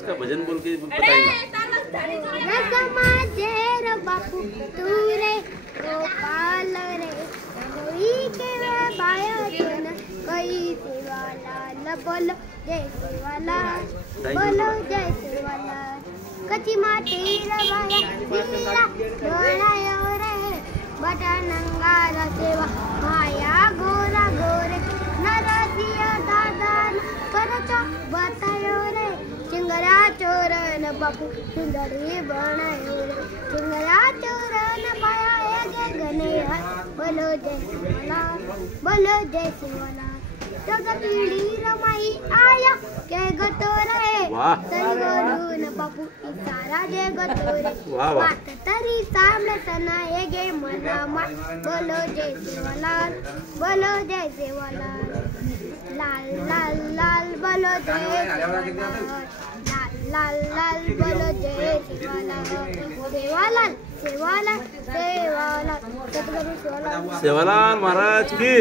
महाराज का भजन बोल के बताएंगे। बापू तू रे गोपाल रे कोई के बाया जन कोई सेवाला बोलो जय सेवालाल बोलो जय सेवालाल कच्ची माटी रवाया दिला डोळायो रे बटा नंगाला सेवा माया गोरा गोरे नरसिया दादा परचा बतायो रे चिंगरा चोरन बापू सुंदरी बनायो रे चिंगरा चोरन पाया एक गनेया बोलो जय सेवालाल बोलो जय सेवालाल जगतीडी रमाई आया के गतोरे संगोरून बापू इसारा जे गतोरे वाट तरी सामने सना गे मना मा बोलो जय सेवालाल बोलो जय सेवालाल लाल लाल लाल बोलो जय सेवालाल लाल लाल लाल बोलो जय सेवालाल सेवालाल सेवालाल सेवालाल सतगुरु सेवालाल सेवालाल महाराज की।